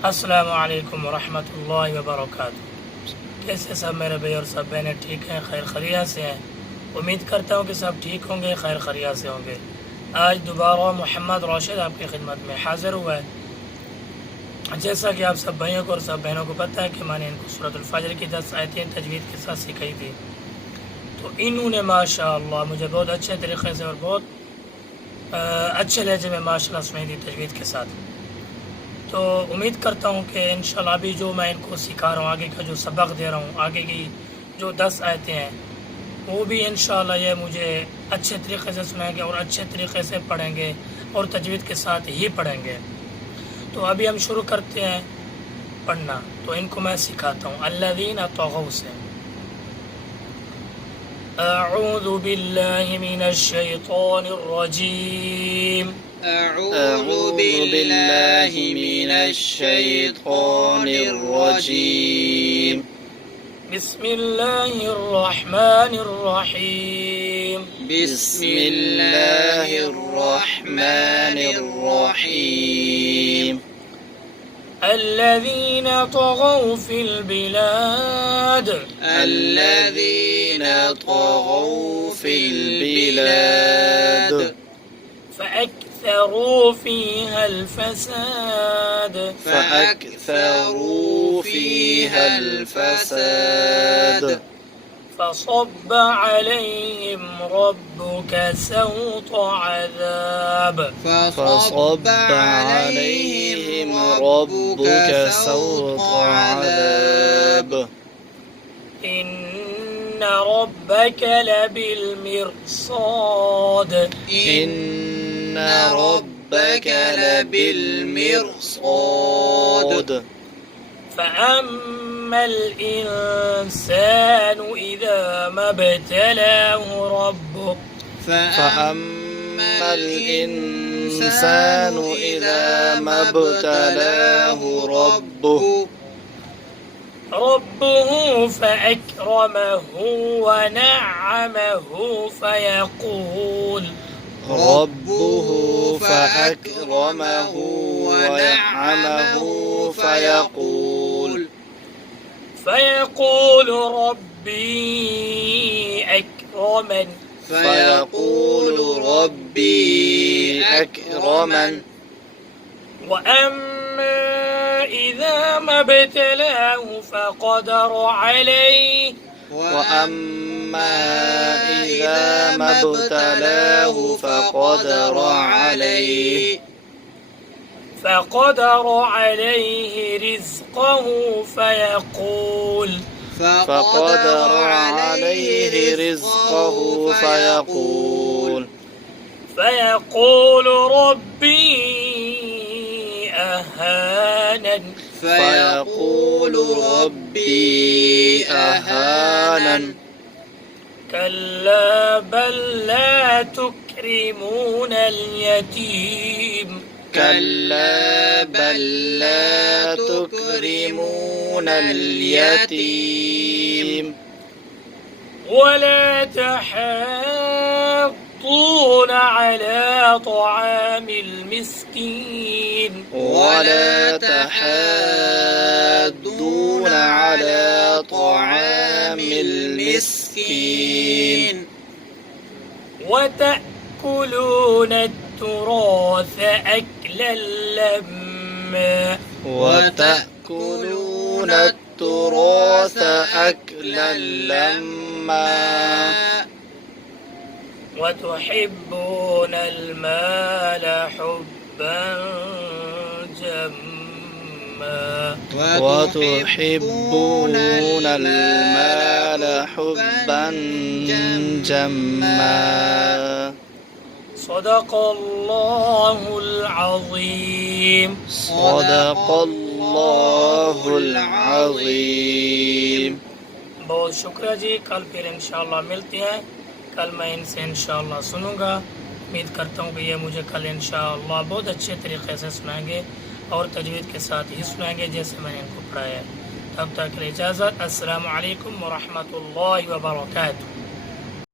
अस्सलामु अलैकुम वरहमतुल्लाहि वबरकातुहू। कैसे सब मेरे भाई और सब बहनें ठीक हैं, खैर खरिया से हैं। उम्मीद करता हूँ कि सब ठीक होंगे, खैर खरिया से होंगे। आज दोबारा मोहम्मद राशिद आपकी खिदमत में हाज़िर हुआ है। जैसा कि आप सब भाइयों को और सब बहनों को पता है कि मैंने इनको सूरतुल फजर की 10 आयतें तजवीद के साथ सिखाई थी, तो इन्होंने माशाअल्लाह मुझे बहुत अच्छे तरीक़े से और बहुत अच्छे लहजे में माशाअल्लाह सुनाई थी तजवीद के साथ। तो उम्मीद करता हूँ कि इंशाल्लाह अभी जो मैं इनको सिखा रहा हूँ, आगे का जो सबक दे रहा हूँ, आगे की जो 10 आयतें हैं, वो भी इंशाल्लाह ये मुझे अच्छे तरीक़े से सुनाएंगे और अच्छे तरीक़े से पढ़ेंगे और तजवीद के साथ ही पढ़ेंगे। तो अभी हम शुरू करते हैं पढ़ना। तो इनको मैं सिखाता हूँ अल्लज़ीना तग़ौ से। अऊज़ु बिल्लाहि मिनश शैतानिर रजीम। أعوذ بالله من الشيطان الرجيم بسم الله الرحمن الرحيم بسم الله الرحمن الرحيم الذين طغوا في البلاد الذين طغوا في البلاد فأكثروا فيها الفساد فأكثروا فيها الفساد فصب عليهم ربك سوط عذاب فصب عليهم ربك سوط عذاب إن ربك لبالمرصاد إن ربك لبالمرصاد فأما الإنسان إذا ما ابتلاه ربه فأما الإنسان إذا ما ابتلاه ربه فأكرمه ونعمه فيقول فأكرمه ونعمه فيقول ربي أكرمن وأما إذا ما ابتلاه فقدر عليه فقدر عليه رزقه فيقول ربي أهانن كلا بل لا تكرمون اليتيم ولا تحاضون على طعام المسكين وتأكلون التراث أكلا لما وتحبون المال حبا جما صدق الله العظيم बहुत शुक्रिया जी। कल फिर इंशाल्लाह मिलते हैं। कल मैं इनसे इंशाल्लाह सुनूंगा। उम्मीद करता हूँ कि ये मुझे कल इंशाल्लाह बहुत अच्छे तरीक़े से सुनाएंगे और तजवीद के साथ ही सुनाएंगे जैसे मैंने इनको पढ़ाया है। तब तक के लिए इजाज़त। अस्सलामु अलैकुम वरहमतुल्लाहि वबरकातुहू।